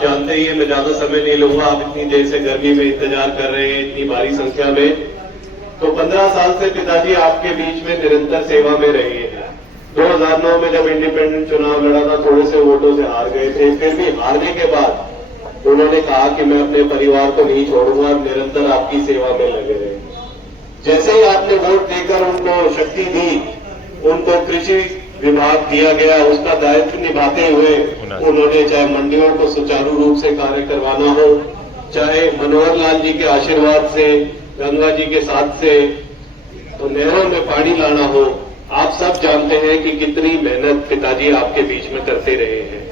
आप जानते ही हैं, मैं ज्यादा समय नहीं लूंगा, आप इतनी देर से गर्मी में इंतजार कर रहे हैं इतनी भारी संख्या में। तो 15 साल से पिताजी आपके बीच में निरंतर सेवा में रहे हैं। 2009 में जब इंडिपेंडेंट चुनाव लड़ा था, थोड़े से वोटों से हार गए थे, फिर भी हारने के बाद उन्होंने कहा कि मैं अपने परिवार को नहीं छोड़ूंगा, निरंतर आपकी सेवा में लगे रहे। जैसे ही आपने वोट देकर उनको शक्ति दी, उनको कृषि विभाग दिया गया, उसका दायित्व निभाते हुए उन्होंने चाहे मंडियों को सुचारू रूप से कार्य करवाना हो, चाहे मनोहर लाल जी के आशीर्वाद से, गंगा जी के साथ से तो नहरों में पानी लाना हो, आप सब जानते हैं कि कितनी मेहनत पिताजी आपके बीच में करते रहे हैं।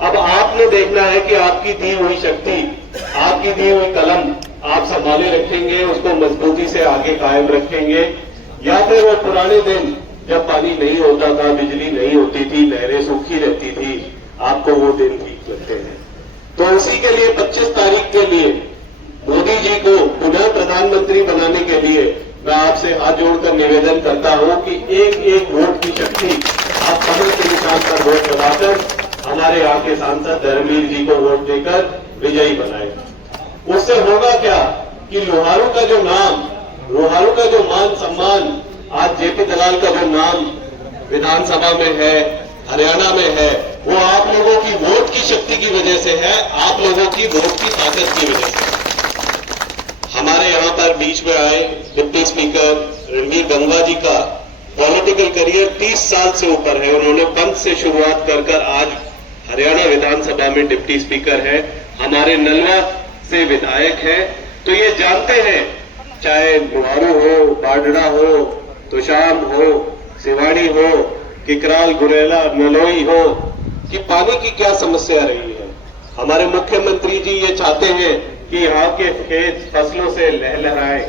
अब आपने देखना है कि आपकी दी हुई शक्ति, आपकी दी हुई कलम आप संभाले रखेंगे, उसको मजबूती से आगे कायम रखेंगे, या फिर वो पुराने दिन जब पानी नहीं होता था, बिजली नहीं होती थी, नहरें सूखी रहती थी, आपको वो दिन ठीक लगते हैं। तो उसी के लिए 25 तारीख के लिए मोदी जी को पुनः प्रधानमंत्री बनाने के लिए मैं आपसे हाथ जोड़कर निवेदन करता हूं कि एक एक वोट की शक्ति आप कमल के निशान पर वोट लगाकर हमारे यहाँ के सांसद धर्मवीर जी को वोट देकर विजयी बनाए। उससे होगा क्या कि लोहारू का जो नाम, लोहारू का जो मान सम्मान, आज जेपी दलाल का जो नाम विधानसभा में है, हरियाणा में है, वो आप लोगों की वोट की शक्ति की वजह से है, आप लोगों की वोट की ताकत की वजह से। हमारे यहां पर बीच में आए डिप्टी स्पीकर रणवीर गंगा जी का पॉलिटिकल करियर 30 साल से ऊपर है। उन्होंने पंथ से शुरुआत कर आज हरियाणा विधानसभा में डिप्टी स्पीकर है, हमारे नलवा से विधायक है। तो ये जानते हैं, चाहे लोहारू हो, बाडड़ा हो, तुशाम हो, सिवाड़ी हो, किकराल, गुरेला, नलोई हो, कि पानी की क्या समस्या रही है। हमारे मुख्यमंत्री जी ये चाहते हैं कि यहाँ के खेत फसलों से लहलहाए।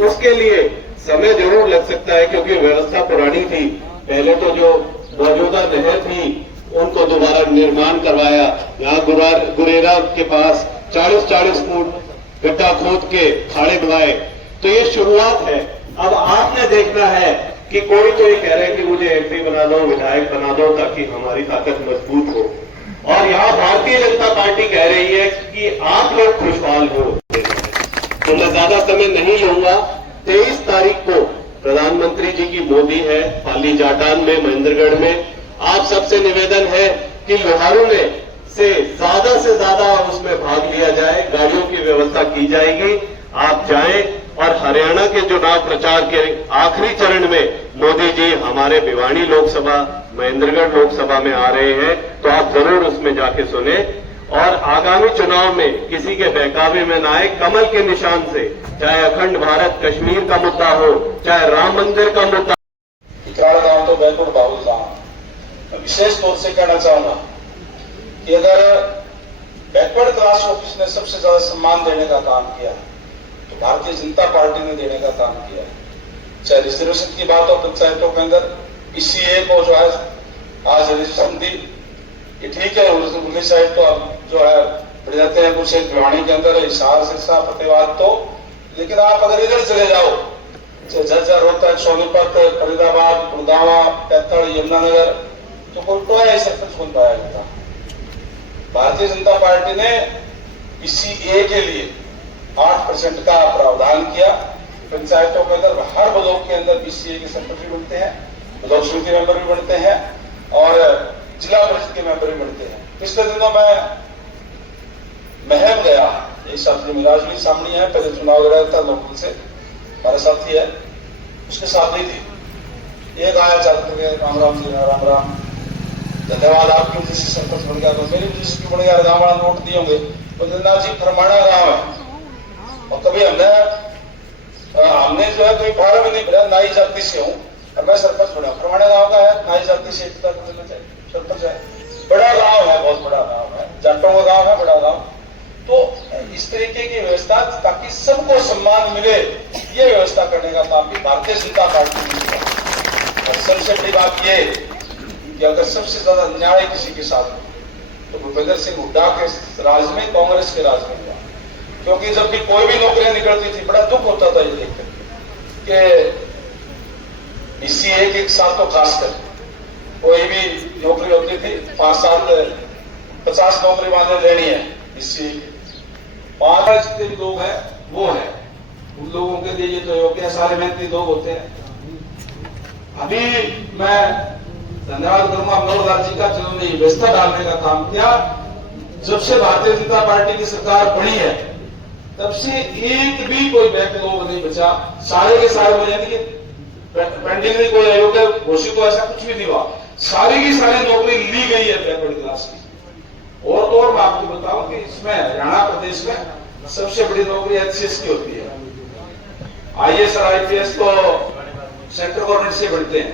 उसके लिए समय जरूर लग सकता है क्योंकि व्यवस्था पुरानी थी। पहले तो जो मौजूदा नहर थी उनको दोबारा निर्माण करवाया, यहाँ गुरेरा के पास 40-40 फुट गड्ढा खोद के खाड़े बनाए। तो ये शुरुआत है। अब आपने देखना है कि कोई तो ये कह रहे हैं कि मुझे एमपी बना दो, विधायक बना दो ताकि हमारी ताकत मजबूत हो, और यहाँ भारतीय जनता पार्टी कह रही है कि आप लोग खुशहाल हो। तो मैं ज्यादा समय नहीं लूंगा। 23 तारीख को प्रधानमंत्री जी की मोदी है पाली जाटान में, महेंद्रगढ़ में। आप सबसे निवेदन है कि लोहारू में से ज्यादा उसमें भाग लिया जाए, गाड़ियों की व्यवस्था की जाएगी। आप जाएं और हरियाणा के चुनाव प्रचार के आखिरी चरण में मोदी जी हमारे भिवानी लोकसभा, महेंद्रगढ़ लोकसभा में आ रहे हैं, तो आप जरूर उसमें जाके सुने और आगामी चुनाव में किसी के बहकावे में ना आए। कमल के निशान से, चाहे अखंड भारत कश्मीर का मुद्दा हो, चाहे राम मंदिर का मुद्दा। किकराल गांव तो बैकवर्ड बाहुल गांव। मैं विशेष तौर से कहना चाहूंगा कि अगर बैकवर्ड क्लास को किसने सबसे ज्यादा सम्मान देने का काम किया तो भारतीय जनता पार्टी ने देने का काम किया। चाहे रिजर्वेशन की बात हो पंचायतों के अंदर, PCA को जो है आज रिजर्वेशन दी, ये ठीक है। उर्ली साइड तो अब जो है बढ़ जाते हैं कुछ भिवानी के अंदर, हिसार, सिरसा, फतेहाबाद तो, लेकिन आप अगर इधर चले जाओ, झज्जर, रोहतक, सोनीपत, फरीदाबाद, गुड़गांव, कैथल, यमुनानगर, तो कोई तो है सरपंच बन पाया था। भारतीय जनता पार्टी ने PCA के लिए 8% का प्रावधान किया। पंचायतों के अंदर हर ब्लॉक के अंदर PCA के सरपंच भी बनते हैं, ब्लॉक समिति मेंबर भी बनते हैं और जिला परिषद के मेंबर भी बनते हैं। पिछले दिनों मैं महम गया, एक साथी मिराज भी सामने है, पहले चुनाव लड़ा था लोकल से, हमारा साथी है, उसके साथ ही थी। एक आया चाहते थे राम राम जी, राम राम, धन्यवाद आपकी वजह से सरपंच बन गया, तो मेरी वजह से क्यों बन गया, गाँव वाला नोट दिए होंगे। बंदना जी फरमाना गाँव है और कभी हमने जो है कोई फार्म ही नहीं भरा, नाई जाति से हूँ और मैं सरपंच बना। फरमाना गाँव का है, नाई जाति से सरपंच है, बड़ा गाँव है, बहुत बड़ा गाँव है, जाटों का गाँव है, बड़ा गाँव। तो इस तरीके की व्यवस्था ताकि सबको सम्मान मिले, ये व्यवस्था करने का काम भी भारतीय जनता पार्टी ने किया। और सबसे बड़ी बात ये कि अगर सबसे ज्यादा अन्याय किसी के साथ तो भूपेंद्र सिंह हुड्डा के राज में, कांग्रेस के राज में हुआ। क्योंकि जब भी कोई भी नौकरियां निकलती थी बड़ा दुख होता था ये देखकर कि PCA के साथ तो खासकर कोई भी नौकरी होती थी 5 साल 50 नौकरी वाले लेनी है, BC 5 जितने भी लोग हैं वो है, उन लोगों के लिए ये तो योग्य है, सारे मेहनती लोग होते हैं। अभी मैं धन्यवाद करूंगा मनोहर जी का, जिन्होंने व्यवस्था डालने का काम किया। जब से भारतीय जनता पार्टी की सरकार बनी है तब से एक भी कोई बैकलॉग नहीं बचा, सारे के सारे हो जाते कि पेंडिंग में कोई अयोग्य घोषित हो, ऐसा कुछ भी नहीं हुआ। सारी की सारी नौकरी ली गई है बैकवर्ड क्लास की। और तो और मैं आपको बताऊं कि इसमें हरियाणा प्रदेश में सबसे बड़ी नौकरी HCS की होती है। IAS और IPS तो सेंट्रल गवर्नमेंट से बढ़ते हैं,